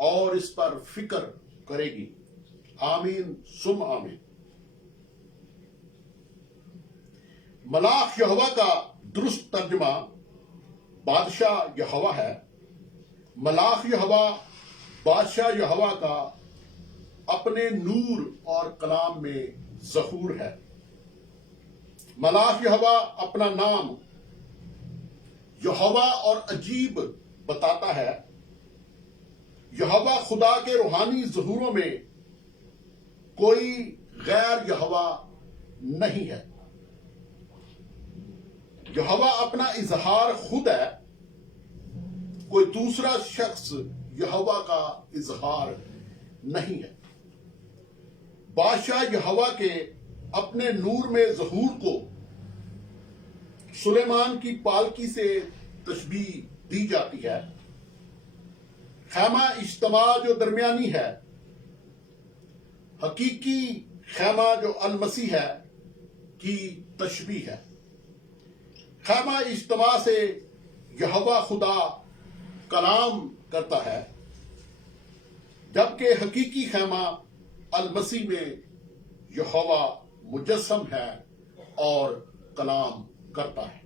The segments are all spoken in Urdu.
اور اس پر فکر کرے گی. آمین سم آمین. ملاک یہوہ کا درست ترجمہ بادشاہ یہوہ ہے. ملاک یہوہ بادشاہ یہوہ کا اپنے نور اور کلام میں ظہور ہے. ملاک یہوہ اپنا نام یہوہ اور عجیب بتاتا ہے. یہوہ خدا کے روحانی ظہوروں میں کوئی غیر یہوہ نہیں ہے. یہوہ اپنا اظہار خود ہے. کوئی دوسرا شخص یہوہ کا اظہار نہیں ہے. بادشاہ یہوہ کے اپنے نور میں ظہور کو سلیمان کی پالکی سے تشبیہ دی جاتی ہے. خیمہ اجتماع جو درمیانی ہے، حقیقی خیمہ جو المسیح ہے کی تشبیہ ہے. خیمہ اجتماع سے یہوہ خدا کلام کرتا ہے، جبکہ حقیقی خیمہ المسیح میں یہوہ مجسم ہے اور کلام کرتا ہے.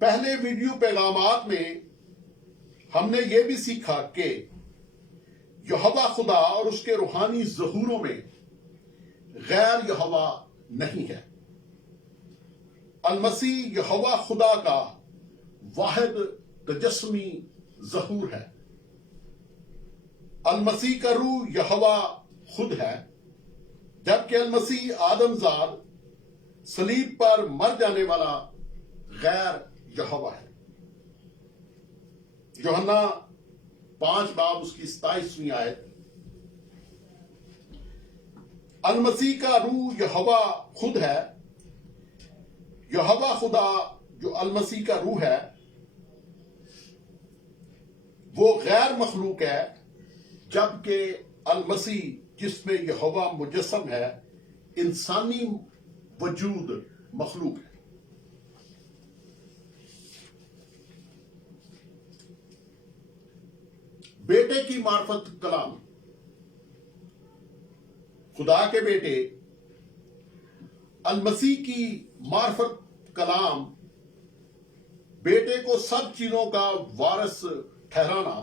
پہلے ویڈیو پیغامات میں ہم نے یہ بھی سیکھا کہ یہوہ خدا اور اس کے روحانی ظہوروں میں غیر یہوہ نہیں ہے. المسیح یہوہ خدا کا واحد تجسمی ظہور ہے. المسیح کا روح یہوہ خود ہے، جبکہ المسیح آدم زاد صلیب پر مر جانے والا غیر یہوہ ہے. یوحنا 5 باب اس کی 27ویں آیت. المسیح کا روح یہوہ خود ہے. یہوہ خدا جو المسیح کا روح ہے وہ غیر مخلوق ہے، جبکہ المسیح جس میں یہوہ مجسم ہے انسانی وجود مخلوق ہے. بیٹے کی معرفت کلام. خدا کے بیٹے المسیح کی معرفت کلام بیٹے کو سب چیزوں کا وارث ٹھہرانا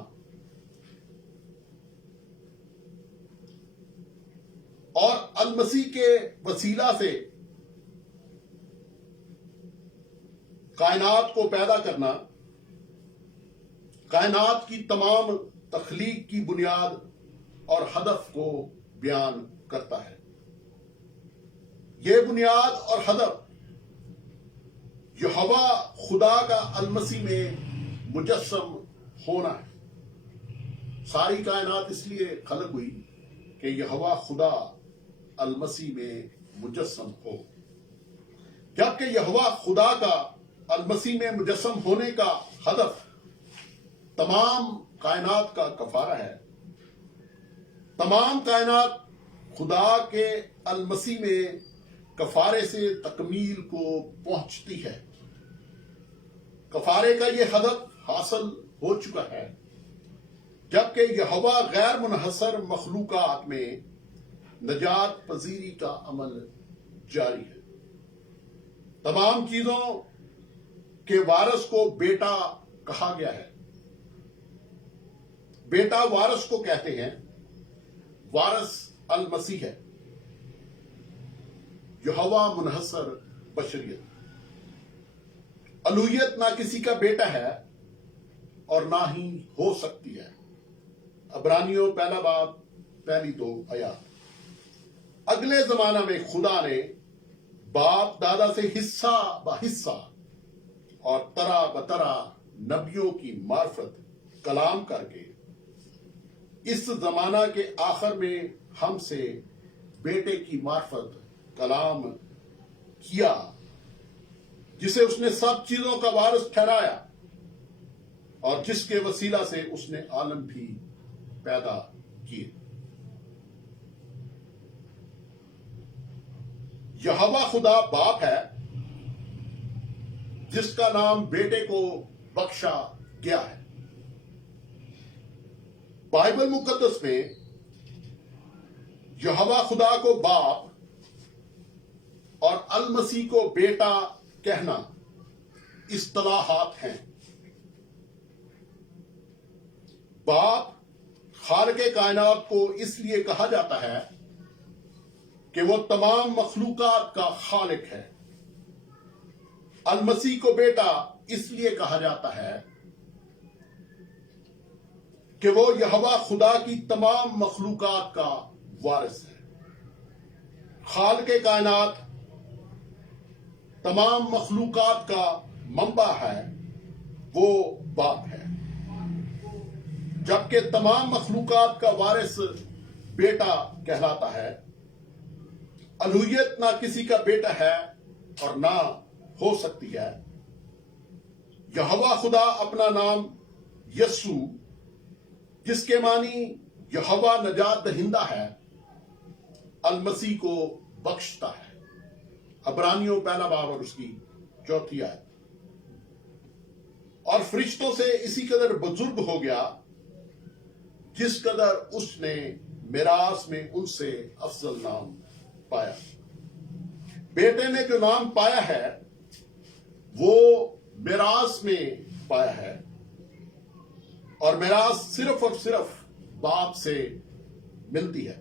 اور المسیح کے وسیلہ سے کائنات کو پیدا کرنا، کائنات کی تمام تخلیق کی بنیاد اور ہدف کو بیان کرتا ہے. یہ بنیاد اور ہدف یہوہ خدا کا المسیح میں مجسم ہونا ہے. ساری کائنات اس لیے خلق ہوئی کہ یہوہ خدا المسیح میں مجسم ہو. جبکہ یہوہ خدا کا المسیح میں مجسم ہونے کا ہدف تمام کائنات کا کفارہ ہے. تمام کائنات خدا کے المسیح میں کفارے سے تکمیل کو پہنچتی ہے. کفارے کا یہ ہدف حاصل ہو چکا ہے، جبکہ یہوہ غیر منحصر مخلوقات میں نجات پذیری کا عمل جاری ہے. تمام چیزوں کے وارث کو بیٹا کہا گیا ہے. بیٹا وارث کو کہتے ہیں. وارث المسیح ہے. یہوہ منحصر بشریت. الوہیت نہ کسی کا بیٹا ہے اور نہ ہی ہو سکتی ہے. عبرانیوں 1 باب 2 آیات. اگلے زمانہ میں خدا نے باپ دادا سے حصہ بحصہ اور طرح بطرح نبیوں کی معرفت کلام کر کے اس زمانہ کے آخر میں ہم سے بیٹے کی معرفت کلام کیا، جسے اس نے سب چیزوں کا وارث ٹھہرایا اور جس کے وسیلہ سے اس نے عالم بھی پیدا کیے. یہوہ خدا باپ ہے جس کا نام بیٹے کو بخشا گیا ہے. بائبل مقدس میں یہوہ خدا کو باپ اور المسیح کو بیٹا کہنا اصطلاحات ہیں۔ باپ خالق کائنات کو اس لیے کہا جاتا ہے کہ وہ تمام مخلوقات کا خالق ہے۔ المسیح کو بیٹا اس لیے کہا جاتا ہے کہ وہ یہوہ خدا کی تمام مخلوقات کا وارث ہے۔ خالق کائنات تمام مخلوقات کا منبع ہے، وہ باپ ہے، جبکہ تمام مخلوقات کا وارث بیٹا کہلاتا ہے۔ الوہیت نہ کسی کا بیٹا ہے اور نہ ہو سکتی ہے۔ یہوہ خدا اپنا نام یسوع، جس کے معنی یہوہ نجات دہندہ ہے، المسیح کو بخشتا ہے۔ عبرانیوں پہلا باب اور اس کی 4 آیت۔ اور فرشتوں سے اسی قدر بزرگ ہو گیا جس قدر اس نے میراث میں ان سے افضل نام پایا۔ بیٹے نے جو نام پایا ہے وہ میراث میں پایا ہے، اور میراث صرف اور صرف باپ سے ملتی ہے۔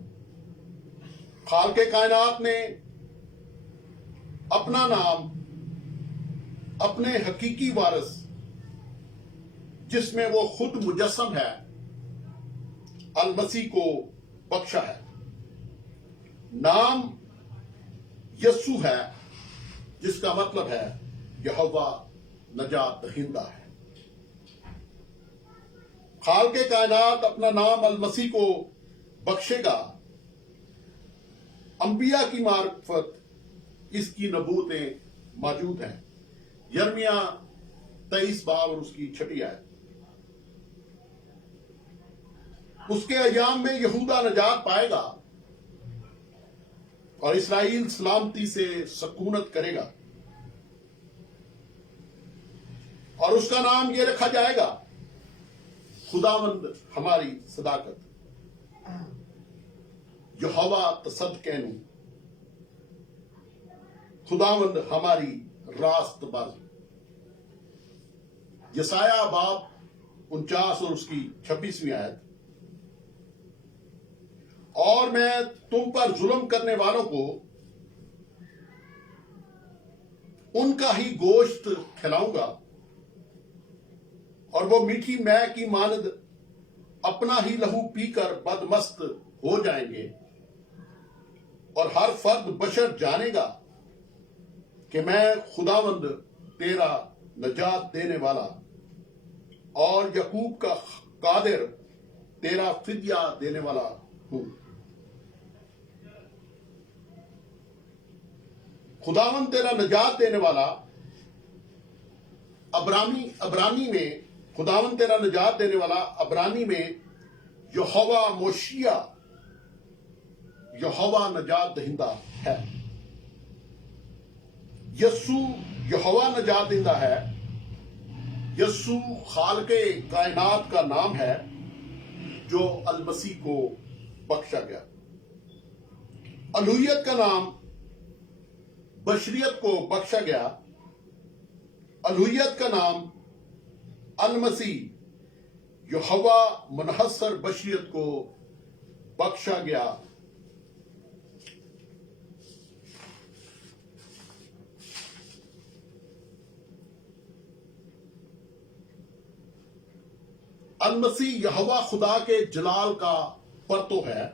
خالق کائنات نے اپنا نام اپنے حقیقی وارث، جس میں وہ خود مجسم ہے، المسیح کو بخشا ہے۔ نام یسوع ہے، جس کا مطلب ہے یہوہ نجات دہندہ ہے۔ خالق کائنات اپنا نام المسیح کو بخشے گا۔ انبیاء کی معرفت اس کی نبوتیں موجود ہیں۔ یرمیہ 23 باب اور اس کی 6 آیت۔ اس کے ایام میں یہودا نجات پائے گا اور اسرائیل سلامتی سے سکونت کرے گا، اور اس کا نام یہ رکھا جائے گا، خداوند ہماری صداقت، یہوہ تصدقینو، خداوند ہماری راست بازی۔ یسایہ باب 49 اور اس کی 26 آیت۔ اور میں تم پر ظلم کرنے والوں کو ان کا ہی گوشت کھلاؤں گا، اور وہ میٹھی مے کی مانند اپنا ہی لہو پی کر بدمست ہو جائیں گے، اور ہر فرد بشر جانے گا کہ میں خداوند تیرا نجات دینے والا اور یعقوب کا قادر تیرا فدیہ دینے والا ہوں۔ خداوند تیرا نجات دینے والا، عبرانی میں خداوند تیرا نجات دینے والا، عبرانی میں یہوہ موشیہ، یہوہ نجات دہندہ ہے۔ یسوع یہوہ نجات دہندہ ہے۔ یسوع خالق کائنات کا نام ہے جو المسیح کو بخشا گیا۔ الوہیت کا نام بشریت کو بخشا گیا۔ الوہیت کا نام المسیح یہوہ منحصر بشریت کو بخشا گیا۔ المسیح یہوہ خدا کے جلال کا پرتو ہے۔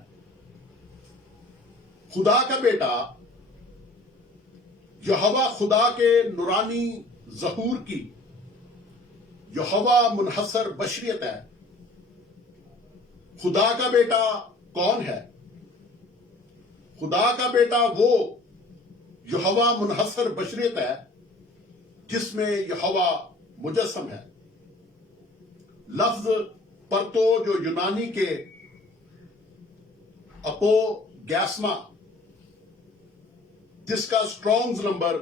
خدا کا بیٹا یہوہ خدا کے نورانی ظہور کی یہوہ منحصر بشریت ہے۔ خدا کا بیٹا کون ہے؟ خدا کا بیٹا وہ یہوہ منحصر بشریت ہے جس میں یہوہ مجسم ہے۔ لفظ پرتو جو یونانی کے اپو گیسما، جس کا سٹرونگز نمبر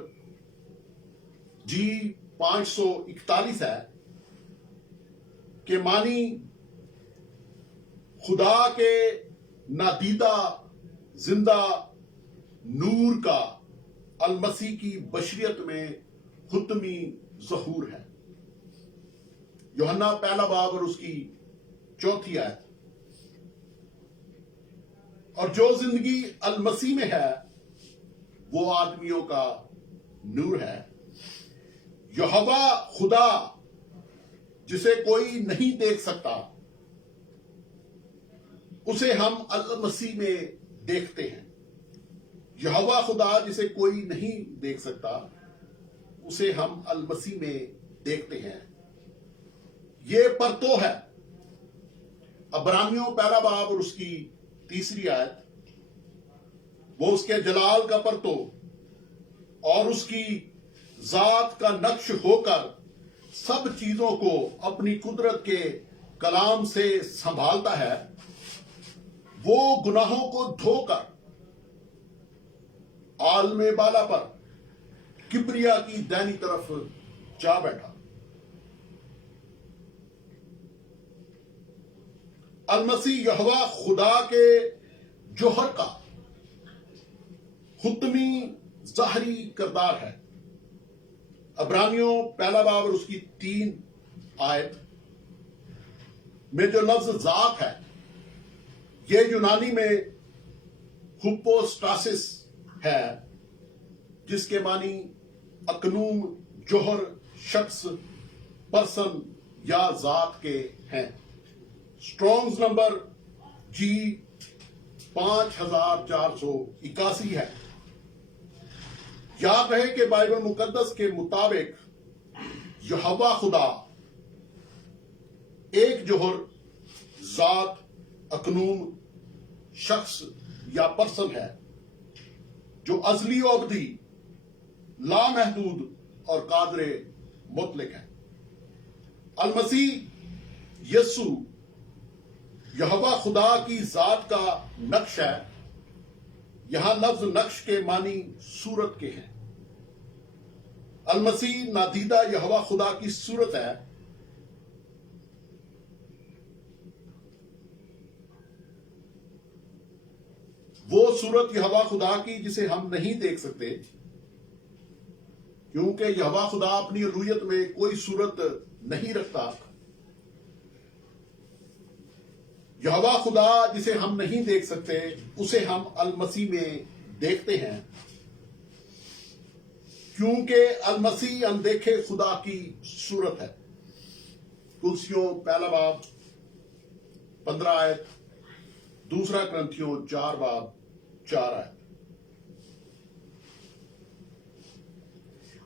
G541 ہے، کے معنی خدا کے نادیدہ زندہ نور کا المسیح کی بشریت میں حتمی ظہور ہے۔ یوحنا پہلا باب اور اس کی 4 آیت۔ اور جو زندگی المسیح میں ہے وہ آدمیوں کا نور ہے۔ یہوہ خدا جسے کوئی نہیں دیکھ سکتا اسے ہم المسیح میں دیکھتے ہیں۔ یہوہ خدا جسے کوئی نہیں دیکھ سکتا اسے ہم المسیح میں دیکھتے ہیں۔ یہ پرتو ہے۔ عبرانیوں پہلا باب اور اس کی 3 آیت۔ وہ اس کے جلال کا پرتو اور اس کی ذات کا نقش ہو کر سب چیزوں کو اپنی قدرت کے کلام سے سنبھالتا ہے۔ وہ گناہوں کو دھو کر عالم بالا پر کبریا کی دائنی طرف جا بیٹھا۔ المسیح یہوہ خدا کے جوہر کا حتمی ظاہری کردار ہے۔ عبرانیوں پہلا باب اور اس کی 3 آیت میں جو لفظ ذات ہے یہ یونانی میں ہپوسٹاسس ہے، جس کے معنی اکنوم، جوہر، شخص، پرسن یا ذات کے ہیں۔ اسٹرونگز نمبر جی 5481 ہے۔ یاد رہے کہ بائبل مقدس کے مطابق یہوہ خدا ایک جوہر، ذات، اکنوم، شخص یا پرسن ہے جو ازلی و ابدی، لامحدود اور قادر مطلق ہے۔ المسیح یسو یہوہ خدا کی ذات کا نقش ہے۔ یہاں لفظ نقش کے معنی صورت کے ہیں۔ المسیح نادیدہ یہوہ خدا کی صورت ہے۔ وہ صورت یہوہ خدا کی جسے ہم نہیں دیکھ سکتے، کیونکہ یہوہ خدا اپنی الوہیت میں کوئی صورت نہیں رکھتا۔ یہوہ خدا جسے ہم نہیں دیکھ سکتے اسے ہم المسیح میں دیکھتے ہیں، کیونکہ المسیح اندیکھے خدا کی صورت ہے۔ کلسیوں پہلا باب 15 آیت، دوسرا کرنتھیوں 4 باب 4 آیت۔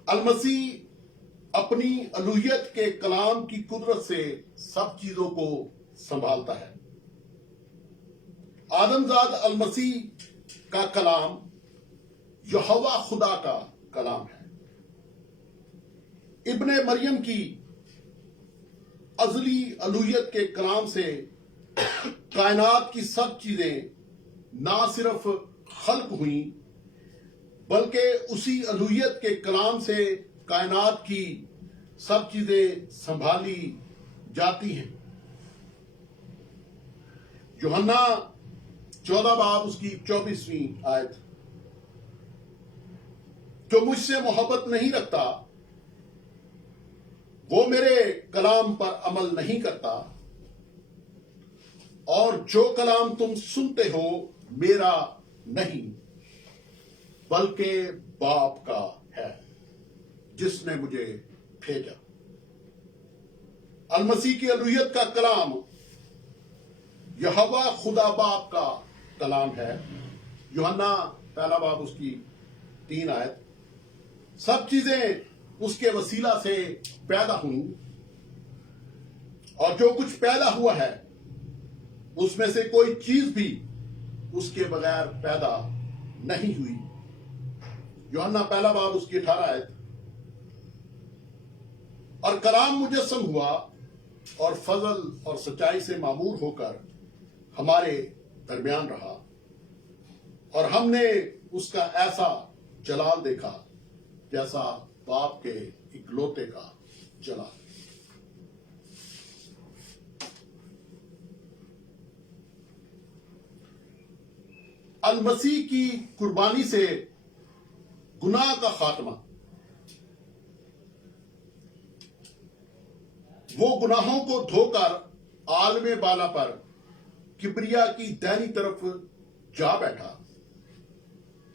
المسیح اپنی الوہیت کے کلام کی قدرت سے سب چیزوں کو سنبھالتا ہے۔ آدمزاد المسیح کا کلام یہوہ خدا کا کلام ہے۔ ابن مریم کی ازلی الوہیت کے کلام سے کائنات کی سب چیزیں نہ صرف خلق ہوئیں بلکہ اسی الوہیت کے کلام سے کائنات کی سب چیزیں سنبھالی جاتی ہیں۔ یوحنا 14 باب اس کی 24 آیت۔ جو مجھ سے محبت نہیں رکھتا وہ میرے کلام پر عمل نہیں کرتا، اور جو کلام تم سنتے ہو میرا نہیں بلکہ باپ کا ہے جس نے مجھے بھیجا۔ المسیح کی الوہیت کا کلام یہوہ خدا باپ کا کلام ہے۔ یوحنا پہلا باب اس کی 3 آیت۔ سب چیزیں اس کے وسیلہ سے پیدا ہوئیں، اور جو کچھ پیدا ہوا ہے اس میں سے کوئی چیز بھی اس کے بغیر پیدا نہیں ہوئی۔ یوحنا پہلا باب اس کی 18 آیت۔ اور کلام مجسم ہوا اور فضل اور سچائی سے معمور ہو کر ہمارے درمیان رہا، اور ہم نے اس کا ایسا جلال دیکھا جیسا باپ کے اکلوتے کا جلال۔ المسیح کی قربانی سے گناہ کا خاتمہ، وہ گناہوں کو دھو کر عالم بالا پر کبریا کی دائنی طرف جا بیٹھا۔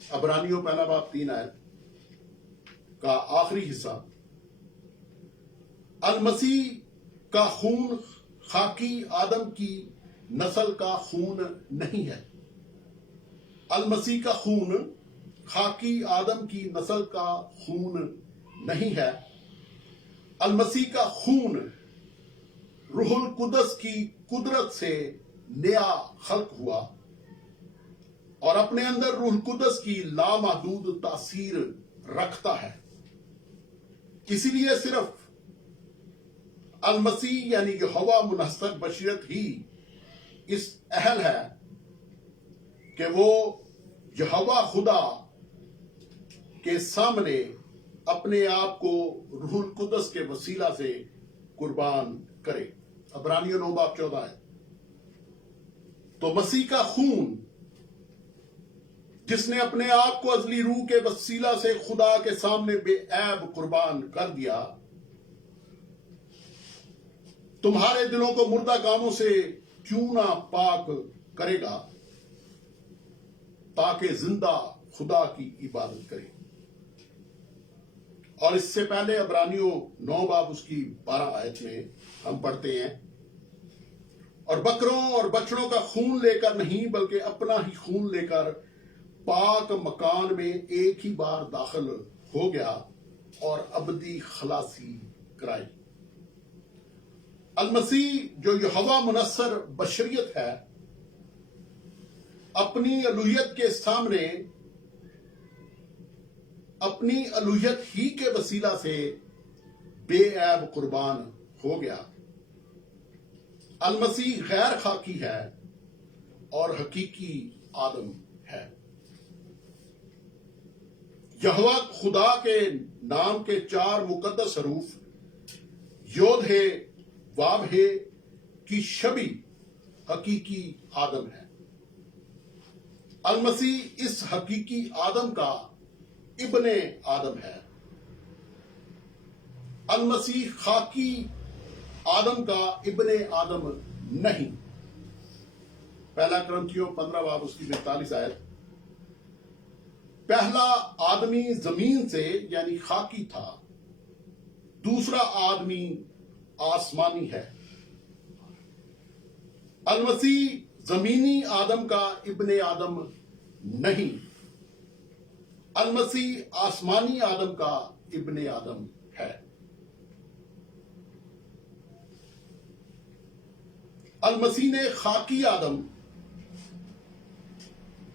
عبرانیوں پہلا باب 3 آیت کا آخری حصہ۔ المسیح کا خون خاکی آدم کی نسل کا خون نہیں ہے۔ المسیح کا خون خاکی آدم کی نسل کا خون نہیں ہے۔ المسیح کا خون روح القدس کی قدرت سے نیا خلق ہوا اور اپنے اندر روح القدس کی لامحدود تاثیر رکھتا ہے۔ اسی لیے صرف المسیح یعنی یہوہ منحصر بشریت ہی اس اہل ہے کہ وہ یہوہ خدا کے سامنے اپنے آپ کو روح القدس کے وسیلہ سے قربان کرے۔ عبرانیوں 9 باب 14 ہے۔ تو مسیح کا خون جس نے اپنے آپ کو ازلی روح کے وسیلہ سے خدا کے سامنے بے عیب قربان کر دیا، تمہارے دلوں کو مردہ کاموں سے کیوں نہ پاک کرے گا تاکہ زندہ خدا کی عبادت کرے۔ اور اس سے پہلے عبرانیوں 9 باب اس کی 12 آیت میں ہم پڑھتے ہیں، اور بکروں اور بچڑوں کا خون لے کر نہیں بلکہ اپنا ہی خون لے کر پاک مکان میں ایک ہی بار داخل ہو گیا اور ابدی خلاصی کرائی۔ المسیح جو یہوہ منحصر بشریت ہے، اپنی الوہیت کے سامنے اپنی الوہیت ہی کے وسیلہ سے بے عیب قربان ہو گیا۔ المسیح غیر خاکی ہے اور حقیقی آدم ہے۔ یہوہ خدا کے نام کے 4 مقدس حروف یود ہے واو ہے کی شبی حقیقی آدم ہے۔ المسیح اس حقیقی آدم کا ابن آدم ہے۔ المسیح خاکی آدم کا ابن آدم نہیں۔ پہلا کرنتھیوں 15 باب اس کی 42 آیت۔ پہلا آدمی زمین سے یعنی خاکی تھا، دوسرا آدمی آسمانی ہے۔ المسیح زمینی آدم کا ابن آدم نہیں، المسیح آسمانی آدم کا ابن آدم ہے۔ المسیح نے خاکی آدم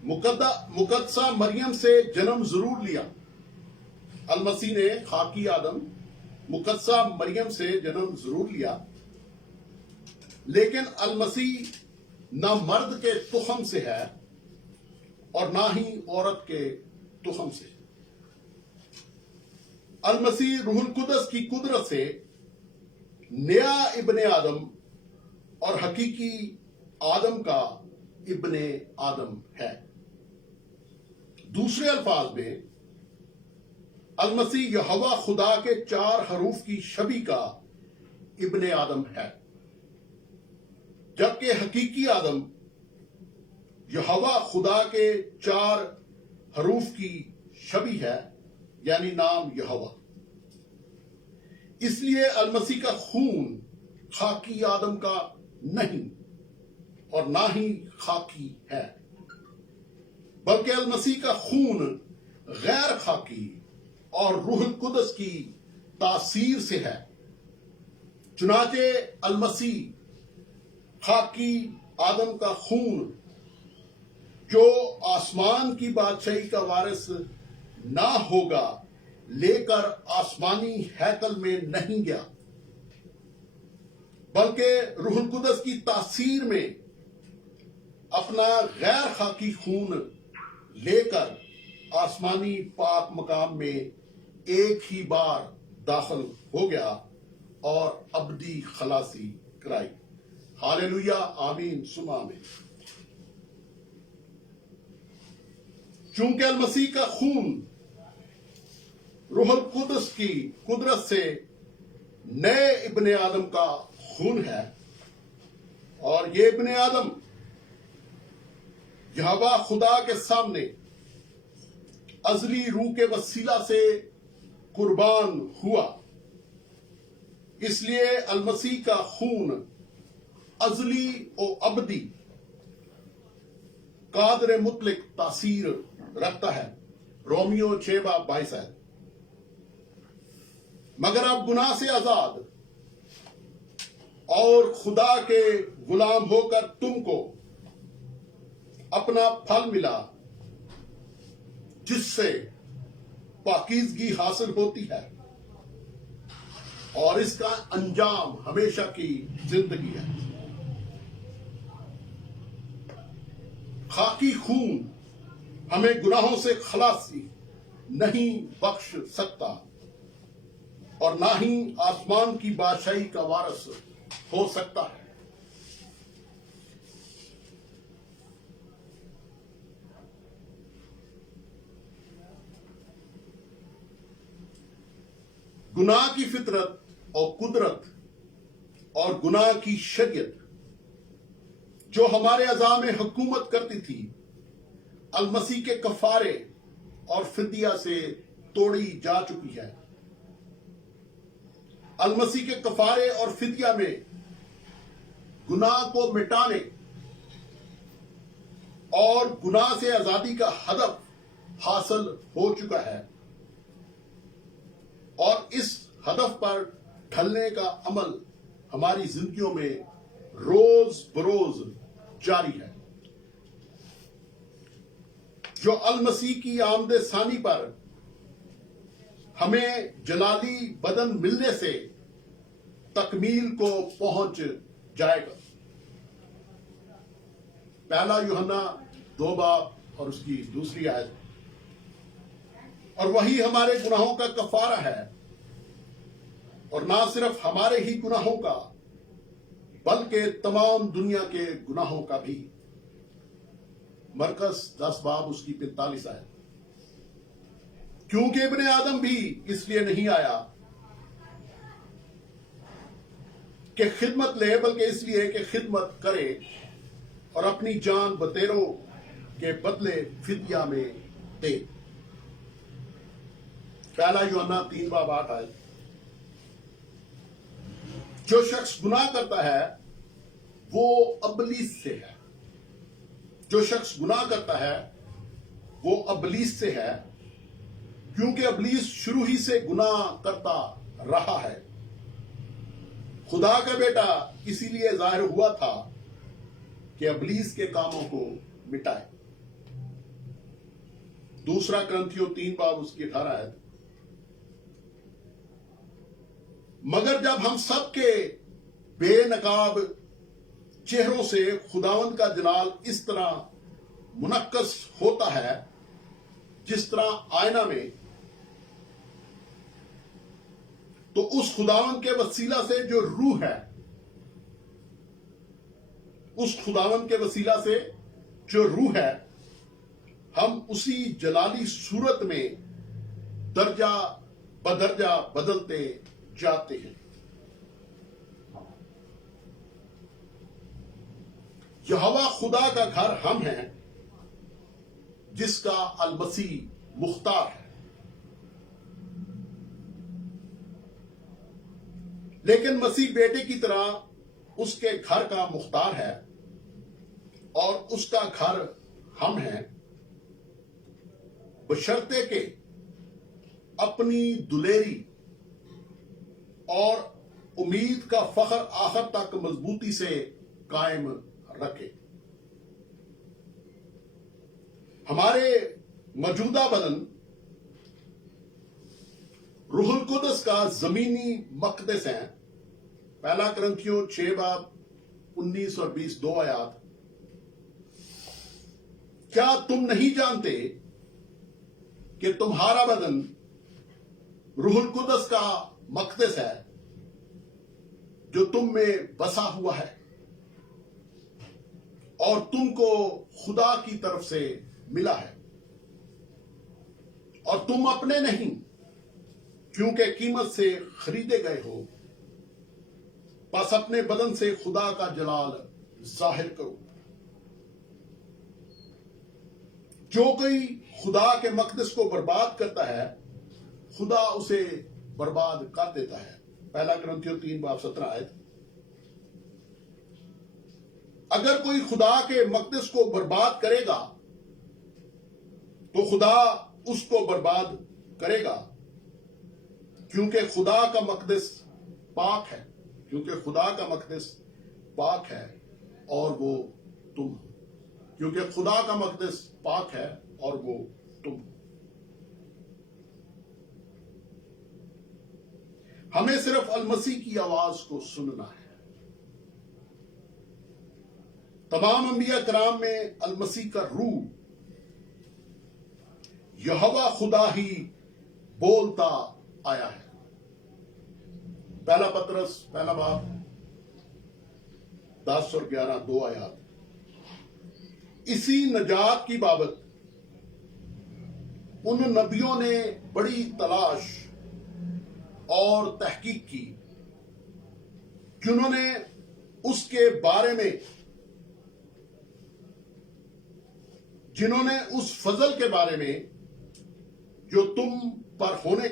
مقدسہ مریم سے جنم ضرور لیا۔ المسیح نے خاکی آدم مقدسہ مریم سے جنم ضرور لیا، لیکن المسیح نہ مرد کے تخم سے ہے اور نہ ہی عورت کے تخم سے۔ المسیح روح القدس کی قدرت سے نیا ابن آدم اور حقیقی آدم کا ابن آدم ہے۔ دوسرے الفاظ میں المسیح یہوہ خدا کے 4 حروف کی شبیہ کا ابن آدم ہے، جبکہ حقیقی آدم یہوہ خدا کے 4 حروف کی شبیہ ہے، یعنی نام یہوہ۔ اس لیے المسیح کا خون خاکی آدم کا نہیں اور نہ ہی خاکی ہے، بلکہ المسیح کا خون غیر خاکی اور روح القدس کی تاثیر سے ہے۔ چنانچہ المسیح خاکی آدم کا خون جو آسمان کی بادشاہی کا وارث نہ ہوگا لے کر آسمانی ہیکل میں نہیں گیا، بلکہ روح القدس کی تاثیر میں اپنا غیر خاکی خون لے کر آسمانی پاک مقام میں ایک ہی بار داخل ہو گیا اور ابدی خلاصی کرائی۔ ہاللویا، آمین ثم آمین۔ چونکہ المسیح کا خون روح القدس کی قدرت سے نئے ابن آدم کا خون ہے، اور یہ ابن آدم یہوہ خدا کے سامنے ازلی روح کے وسیلہ سے قربان ہوا، اس لیے المسیح کا خون ازلی و ابدی قادر مطلق تاثیر رکھتا ہے۔ رومیو 6:22 ہے۔ مگر اب گناہ سے آزاد اور خدا کے غلام ہو کر تم کو اپنا پھل ملا، جس سے پاکیزگی حاصل ہوتی ہے، اور اس کا انجام ہمیشہ کی زندگی ہے۔ خاکی خون ہمیں گناہوں سے خلاصی نہیں بخش سکتا، اور نہ ہی آسمان کی بادشاہی کا وارث ہو سکتا ہے۔ گناہ کی فطرت اور قدرت اور گناہ کی شریعت جو ہمارے اعضاء میں حکومت کرتی تھی، المسیح کے کفارے اور فدیہ سے توڑی جا چکی ہے۔ المسیح کے کفارے اور فدیہ میں گناہ کو مٹانے اور گناہ سے آزادی کا ہدف حاصل ہو چکا ہے، اور اس ہدف پر ڈھلنے کا عمل ہماری زندگیوں میں روز بروز جاری ہے۔ جو المسیح کی آمد ثانی پر ہمیں جلالی بدن ملنے سے تکمیل کو پہنچ جائے گا۔ پہلا یوحنا 2 اور اس کی دوسری آیت۔ اور وہی ہمارے گناہوں کا کفارہ ہے، اور نہ صرف ہمارے ہی گناہوں کا بلکہ تمام دنیا کے گناہوں کا بھی۔ مرکز 10 اس کی 45 آیت۔ کیونکہ ابن آدم بھی اس لیے نہیں آیا کہ خدمت لے، بلکہ اس لیے کہ خدمت کرے اور اپنی جان بتیروں کے بدلے فدیہ میں دے۔ پہلا یوحنا 3:8 آیت۔ جو شخص گناہ کرتا ہے وہ ابلیس سے ہے۔ جو شخص گناہ کرتا ہے وہ ابلیس سے ہے، کیونکہ ابلیس شروع ہی سے گناہ کرتا رہا ہے۔ خدا کا بیٹا اسی لیے ظاہر ہوا تھا کہ ابلیس کے کاموں کو مٹائے۔ دوسرا کرنتھیوں 3 اس کی 18 آیت۔ مگر جب ہم سب کے بے نقاب چہروں سے خداوند کا جلال اس طرح منعکس ہوتا ہے جس طرح آئینہ میں، تو اس خداوند کے وسیلہ سے جو روح ہے، اس خداوند کے وسیلہ سے جو روح ہے، ہم اسی جلالی صورت میں درجہ بدرجہ بدلتے جاتے ہیں۔ یہوہ خدا کا گھر ہم ہیں، جس کا المسیح مختار ہے۔ لیکن مسیح بیٹے کی طرح اس کے گھر کا مختار ہے، اور اس کا گھر ہم ہیں، بشرطے کہ اپنی دلیری اور امید کا فخر آخر تک مضبوطی سے قائم رکھے۔ ہمارے موجودہ بدن روح القدس کا زمینی مقدس ہیں۔ پہلا کرنتھیوں 6:19 اور 20 2 آیات۔ کیا تم نہیں جانتے کہ تمہارا بدن روح القدس کا مقدس ہے جو تم میں بسا ہوا ہے اور تم کو خدا کی طرف سے ملا ہے؟ اور تم اپنے نہیں کیونکہ قیمت سے خریدے گئے ہو، بس اپنے بدن سے خدا کا جلال ظاہر کرو۔ جو کوئی خدا کے مقدس کو برباد کرتا ہے خدا اسے برباد کر دیتا ہے۔ پہلا کرنتھیوں 3:17 اگر کوئی خدا کے مقدس کو برباد کرے گا تو خدا اس کو برباد کرے گا، کیونکہ خدا کا مقدس پاک ہے، کیونکہ خدا کا مقدس پاک ہے اور وہ تم ہو، کیونکہ خدا کا مقدس پاک ہے اور وہ تم ہو۔ ہمیں صرف المسیح کی آواز کو سننا ہے۔ تمام انبیاء کرام میں المسیح کا روح یہوہ خدا ہی بولتا آیا ہے۔ پہلا پطرس پہلا باب 10 اور 11 2 آیات۔ اسی نجات کی بابت ان نبیوں نے بڑی تلاش اور تحقیق کی جنہوں نے اس کے بارے میں جنہوں نے اس فضل کے بارے میں جو تم پر ہونے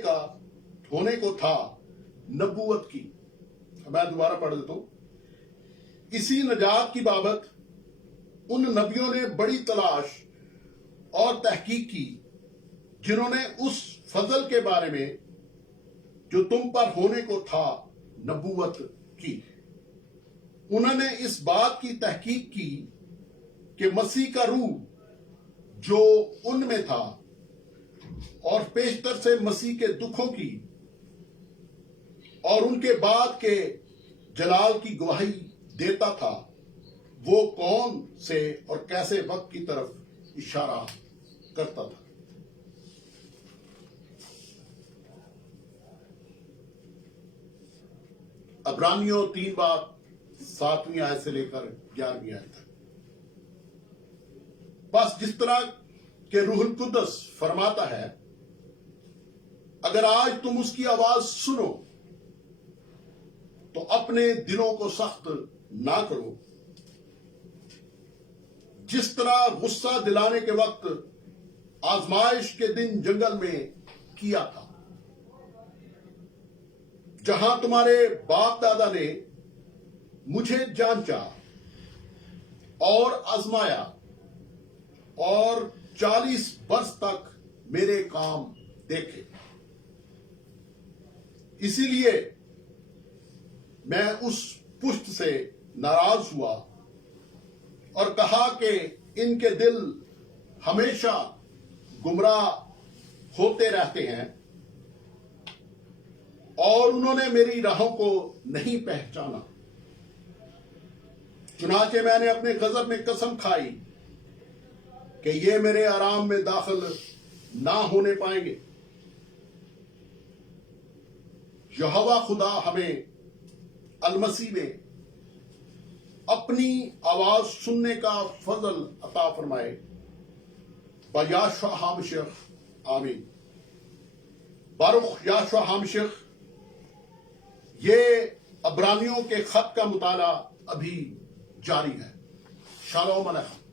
کو تھا نبوت کی۔ میں دوبارہ پڑھ دیتا ہوں۔ اسی نجات کی بابت ان نبیوں نے بڑی تلاش اور تحقیق کی جنہوں نے اس فضل کے بارے میں جو تم پر ہونے کو تھا نبوت کی۔ انہوں نے اس بات کی تحقیق کی کہ مسیح کا روح جو ان میں تھا اور پیشتر سے مسیح کے دکھوں کی اور ان کے بعد کے جلال کی گواہی دیتا تھا، وہ کون سے اور کیسے وقت کی طرف اشارہ کرتا تھا۔ عبرانیوں 3:7 آیت سے لے کر 11 آیت تک۔ بس جس طرح کہ روح القدس فرماتا ہے، اگر آج تم اس کی آواز سنو تو اپنے دلوں کو سخت نہ کرو، جس طرح غصہ دلانے کے وقت آزمائش کے دن جنگل میں کیا تھا، جہاں تمہارے باپ دادا نے مجھے جانچا اور آزمایا اور 40 برس تک میرے کام دیکھے۔ اسی لیے میں اس پشت سے ناراض ہوا اور کہا کہ ان کے دل ہمیشہ گمراہ ہوتے رہتے ہیں اور انہوں نے میری راہوں کو نہیں پہچانا۔ چنانچہ میں نے اپنے غضب میں قسم کھائی کہ یہ میرے آرام میں داخل نہ ہونے پائیں گے۔ یہوہ خدا ہمیں المسیح میں اپنی آواز سننے کا فضل عطا فرمائے۔ یاشوع ہامشیخ آمین۔ باروخ یاشوع ہامشیخ۔ یہ عبرانیوں کے خط کا مطالعہ ابھی جاری ہے۔ شالوم علیکم۔